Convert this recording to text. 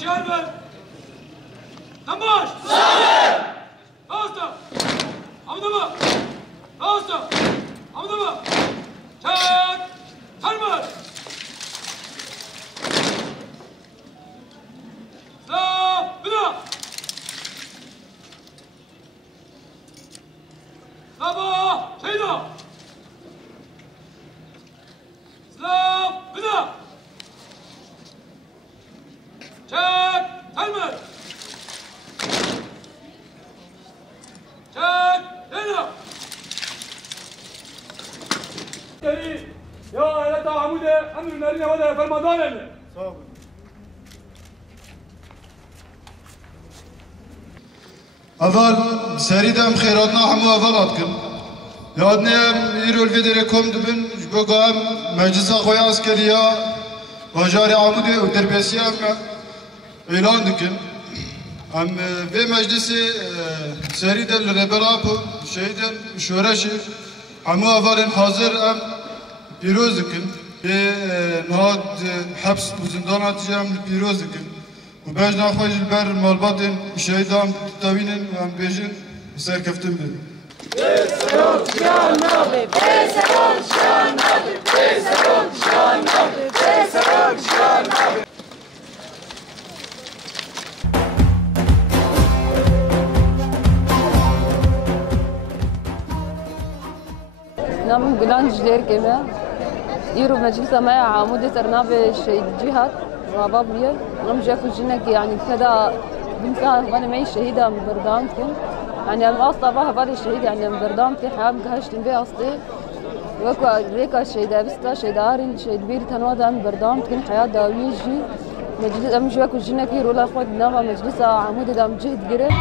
Şiarmen! Tambaş! Sağ! Ağustos! Hamdama! Ağustos! Hamdama! Çak! Tarmar! Slav! Bina! Slava! Şeyda! Slav! Bina! Çak! Tarmar! Çak! Şeyda! يا آلة عمودة أمر المارينة ولا فرمضان صابر أول سريدم خيراتنا حمو أولادكم يادني يرول فيدركم دبن بقام مجلس أخويا عسكرية وجاري عمودة وتربيسية إعلان دكن أم في مجلس سريد الربراب شهيد شورشي حمو أول حاضر أم پیروز دکن به نهاد حبس و زندانات جمع پیروز دکن و باش نخواهی بر مالبات شهیدان تاوینن و هم بیشن سرکفتن بید بسرون شانابه بسرون شانابه بسرون شانابه بسرون شانابه نعم بلانج دير كمان يرو مجلس معي عمودة ترنابة شهيد جهاد وبابليا نعم جاكو جنك يعني كذا بنساها وانا معي شهيدة من بردامتكن يعني الأصل بها بالي الشهيد يعني من بردامتي حياة مكهشتن بي أصلي وكو ريكا شهيدة بستا شهيد آرين شهيد بير تنوادا من بردامتكن حياة داويجي مجلس أم جاكو جنك يرو لا أخوات نغا مجلس عمودة دام جهد قرب